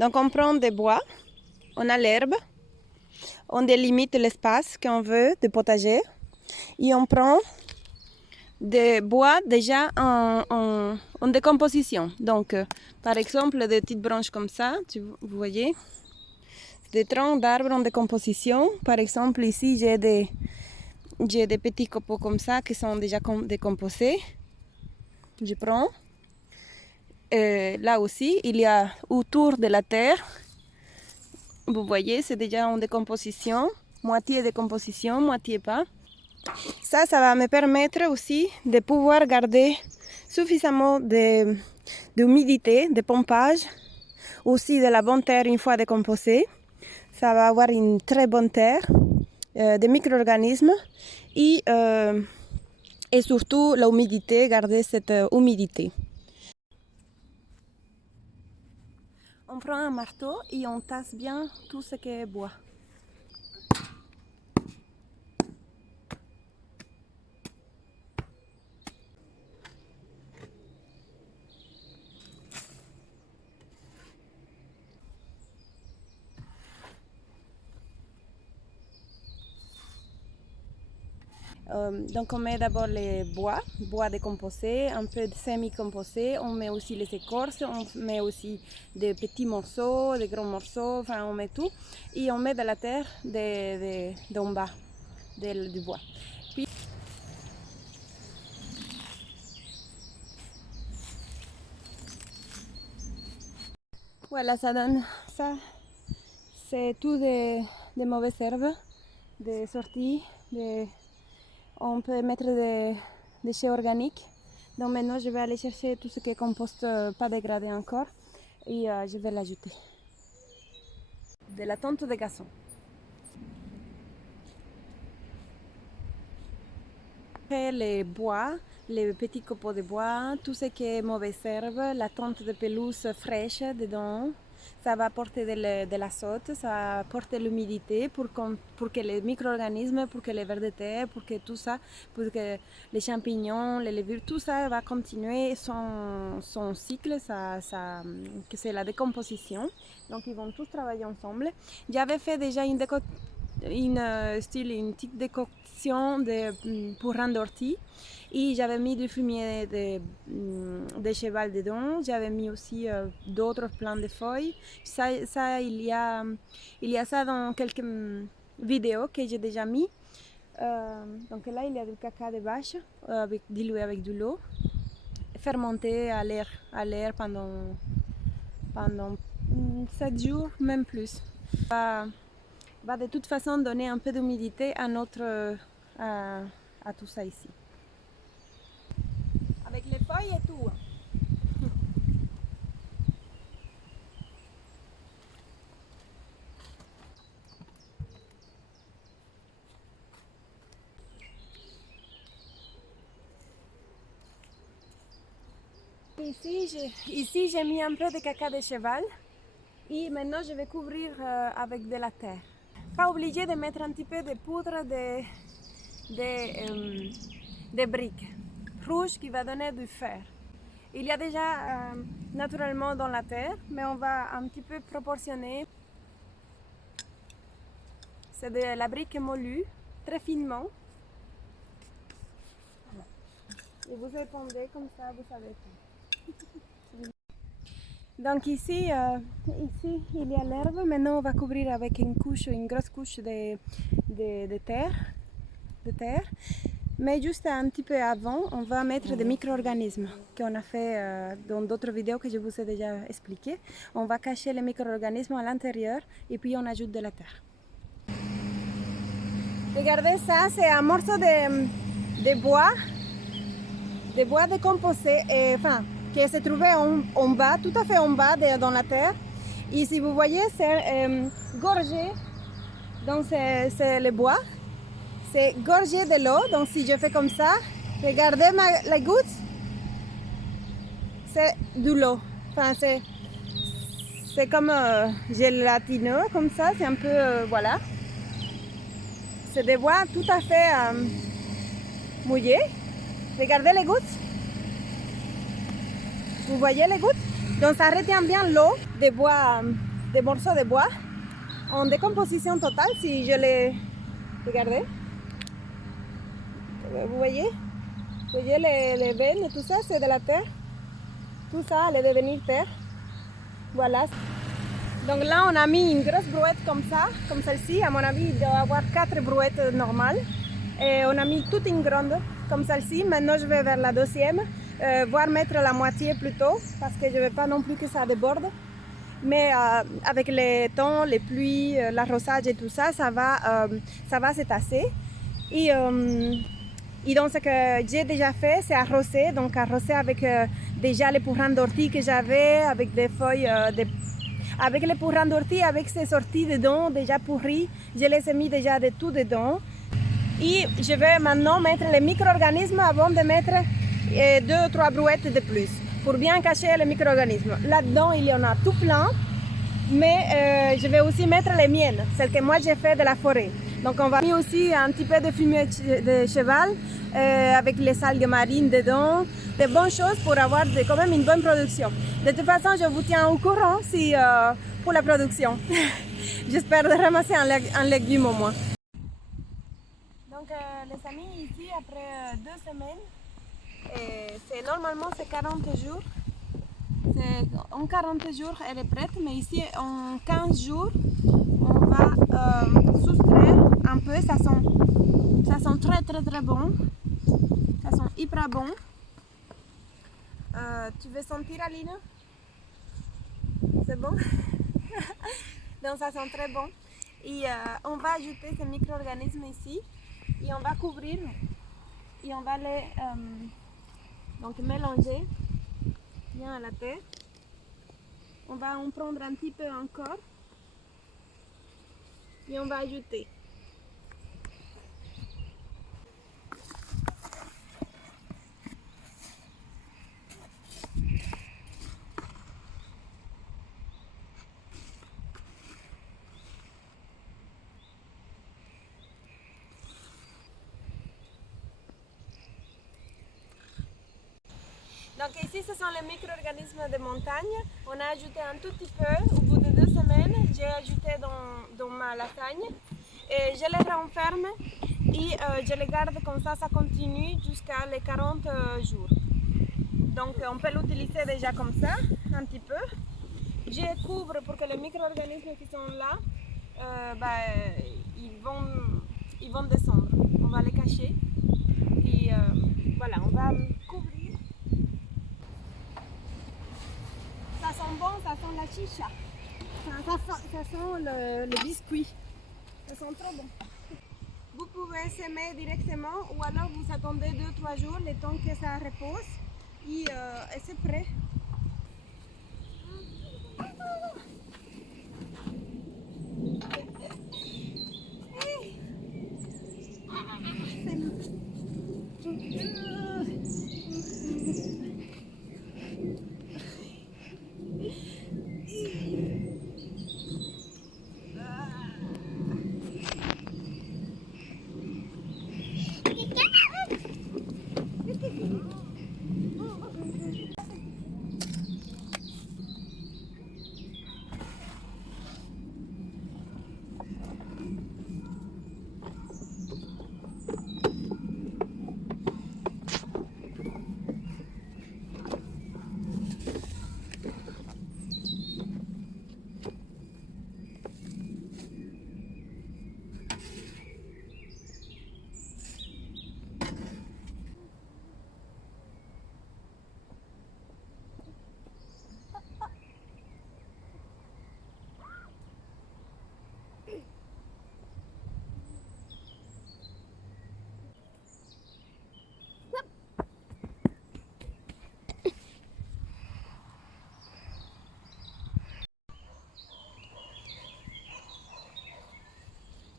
Donc on prend des bois, on a l'herbe, on délimite l'espace qu'on veut de potager et on prend des bois déjà en décomposition. Donc par exemple des petites branches comme ça, vous voyez, des troncs d'arbres en décomposition. Par exemple ici j'ai des petits copeaux comme ça qui sont déjà décomposés. Je prends. Là aussi, il y a autour de la terre, vous voyez, c'est déjà en décomposition, moitié décomposition, moitié pas. Ça va me permettre aussi de pouvoir garder suffisamment d'humidité, de pompage, aussi de la bonne terre une fois décomposée. Ça va avoir une très bonne terre, des micro-organismes et surtout l'humidité, garder cette humidité. On prend un marteau et on tasse bien tout ce qui est bois. Donc on met d'abord les bois décomposés, un peu de semi-composés, on met aussi les écorces, on met aussi des petits morceaux, des grands morceaux, enfin on met tout. Et on met de la terre d'en bas, du bois. Puis, voilà, ça donne ça. C'est tout des mauvaises herbes, des sorties, on peut mettre des déchets organiques. Donc maintenant, je vais aller chercher tout ce qui est compost pas dégradé encore et je vais l'ajouter. De la tonte de gazon. Après les bois, les petits copeaux de bois, tout ce qui est mauvaise herbe, la tonte de pelouse fraîche dedans, ça va apporter de l'azote, ça va apporter l'humidité pour que les micro-organismes, pour que les vers de terre, pour que tout ça, pour que les champignons, les levures, tout ça va continuer son cycle, que c'est la décomposition. Donc ils vont tous travailler ensemble. J'avais fait déjà une petite décoction pour rang d'ortie et j'avais mis du fumier de cheval dedans, j'avais mis aussi d'autres plants de feuilles. Ça il y a ça dans quelques vidéos que j'ai déjà mis. Donc là il y a du caca de vache dilué avec de l'eau, fermenté à l'air pendant 7 jours, même plus. Va de toute façon donner un peu d'humidité à tout ça ici. Avec les feuilles et tout. Ici j'ai mis un peu de caca de cheval et maintenant je vais couvrir avec de la terre. Pas obligé de mettre un petit peu de poudre de briques rouges qui va donner du fer. Il y a déjà naturellement dans la terre, mais on va un petit peu proportionner. C'est de la brique moulue, très finement. Et vous répondez comme ça, vous savez tout. Donc ici, il y a l'herbe. Maintenant, on va couvrir avec une grosse couche de terre. Mais juste un petit peu avant, on va mettre des micro-organismes qu'on a fait dans d'autres vidéos que je vous ai déjà expliqué. On va cacher les micro-organismes à l'intérieur et puis on ajoute de la terre. Regardez ça, c'est un morceau de bois décomposé, qui se trouvait en bas, tout à fait en bas dans la terre. Et si vous voyez, c'est gorgé, donc c'est le bois, c'est gorgé de l'eau. Donc si je fais comme ça, regardez la goutte, c'est de l'eau. Enfin, c'est comme gélatineux, comme ça, c'est un peu, voilà. C'est des bois tout à fait mouillés. Regardez les gouttes. Vous voyez les gouttes? Donc ça retient bien l'eau des bois, des morceaux de bois en décomposition totale. Si je les... Regardez. Vous voyez? Vous voyez les veines et tout ça, c'est de la terre. Tout ça allait devenir terre. Voilà. Donc là, on a mis une grosse brouette comme ça, comme celle-ci. À mon avis, il doit y avoir 4 brouettes normales. Et on a mis toute une grande comme celle-ci. Maintenant, je vais vers la deuxième, voire mettre la moitié plutôt, parce que je ne veux pas non plus que ça déborde. Mais avec les temps, les pluies, l'arrosage et tout ça, ça va se tasser. Et donc, ce que j'ai déjà fait, c'est arroser. Donc, arroser avec déjà les pourrins d'ortie que j'avais, avec des feuilles, avec les pourrins d'ortie, avec ces sorties dedans déjà pourries. Je les ai mis déjà de tout dedans. Et je vais maintenant mettre les micro-organismes avant de mettre 2 ou 3 brouettes de plus pour bien cacher les micro-organismes. Là-dedans, il y en a tout plein, mais je vais aussi mettre les miennes, celles que moi j'ai fait de la forêt. Donc on va mettre aussi un petit peu de fumier de cheval avec les algues marines dedans, de bonnes choses pour avoir quand même une bonne production. De toute façon, je vous tiens au courant si, pour la production. J'espère de ramasser un légume au moins. Donc les amis, ici après 2 semaines, normalement c'est 40 jours. En 40 jours elle est prête, mais ici en 15 jours on va soustraire un peu. Ça sent très très très bon, ça sent hyper bon. Tu veux sentir, Aline? C'est bon? Donc ça sent très bon. Et on va ajouter ces micro-organismes ici et on va couvrir et on va les donc mélanger bien à la terre. On va en prendre un petit peu encore et on va ajouter. Donc ici, ce sont les micro-organismes de montagne. On a ajouté un tout petit peu. Au bout de 2 semaines, j'ai ajouté dans ma lasagne. Et je les renferme et je les garde comme ça continue jusqu'à les 40 jours. Donc on peut l'utiliser déjà comme ça, un petit peu. Je couvre pour que les micro-organismes qui sont là, ils vont descendre. On va les cacher. Et voilà, on va couvrir. Ça sent bon, ça sent la chicha. Ça sent le biscuit. Ça sent trop bon. Vous pouvez semer directement ou alors vous attendez 2-3 jours, le temps que ça repose et c'est prêt.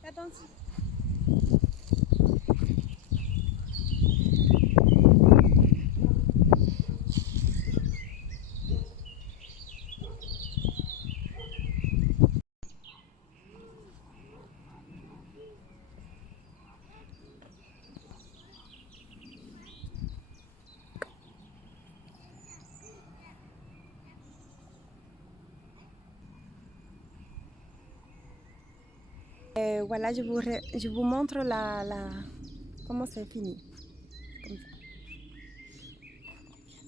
Attention. Et voilà, je vous montre comment c'est fini. Comme ça.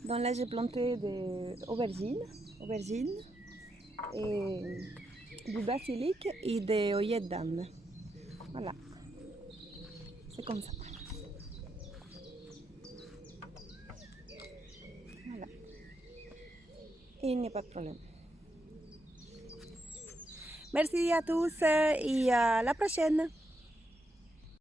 Donc là, j'ai planté des aubergines et du basilic et des oeillettes d'Inde. Voilà, c'est comme ça. Voilà. Et il n'y a pas de problème. Merci à tous et à la prochaine.